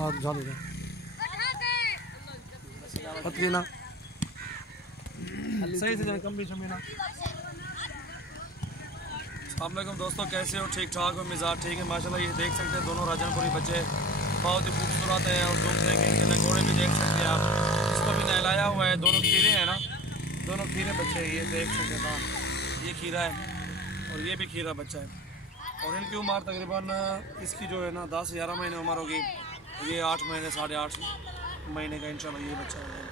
हाँ झालू दे पतली ना सही से कम भी शमी ना। अस्सलाम वालेकुम दोस्तों, कैसे हो? ठीक ठाक हो? मिजाज ठीक है माशाल्लाह। ये देख सकते हैं दोनों राजनपुरी बच्चे बहुत ही खूबसूरत है और धूप से घोड़े भी देख सकते हैं आप। इसको भी नहलाया हुआ है, दोनों खीरे हैं ना, दोनों खीरे बच्चे हैं, ये देख सकते हैं। ये खीरा है और ये भी खीरा बच्चा है और इनकी उम्र तकरीबन इसकी जो है ना 10-11 महीने उम्र होगी, ये 8 महीने 8.5 महीने का इंशाल्लाह ये बच्चा है।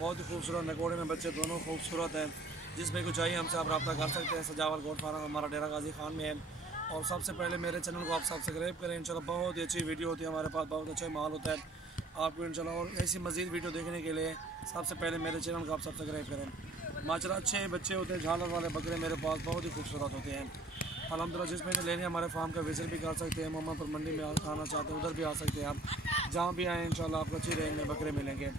बहुत ही खूबसूरत नकोड़े में बच्चे दोनों खूबसूरत हैं। जिसमें कुछ चाहिए हमसे आप रब्ता कर सकते हैं। सजावल गोट फार्म हमारा डेरा गाजी खान में है। और सबसे पहले मेरे चैनल को आप सब्सक्राइब करें। इंशाल्लाह बहुत ही अच्छी वीडियो होती है हमारे पास, बहुत अच्छा माल होता है आपको इंशाल्लाह। और ऐसी मज़ीद वीडियो देखने के लिए सबसे पहले मेरे चैनल को आप सब्सक्राइब करें। माशाल्लाह अच्छे बच्चे होते हैं, झालर वाले बकरे मेरे पास बहुत ही खूबसूरत होते हैं अल्हम्दुलिल्लाह। जिसमें लेने हमारे फार्म का विजिट भी कर सकते हैं। मोहम्मदपुर मंडी में आना चाहते हैं उधर भी आ सकते हैं आप, जहाँ भी आएँ इंशाल्लाह आपको अच्छी रेंज में बकरे मिलेंगे।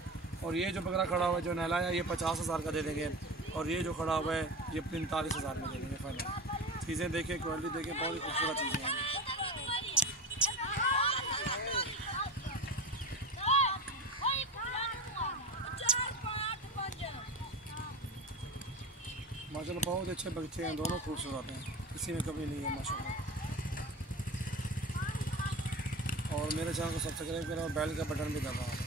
और ये जो बकरा खड़ा हुआ है जो नहलाया ये 50,000 का दे देंगे और ये जो खड़ा हुआ है ये 45,000 में दे देंगे फाइनल। चीज़ें देखें, क्वालिटी देखें, बहुत ही खूबसूरत चीज़ें हैं माशाल्लाह। बहुत अच्छे बच्चे हैं, दोनों खूबसूरत हैं, किसी में कमी नहीं है माशाल्लाह। और मेरे चैनल को सब्सक्राइब करें और बेल का बटन भी दबाओ।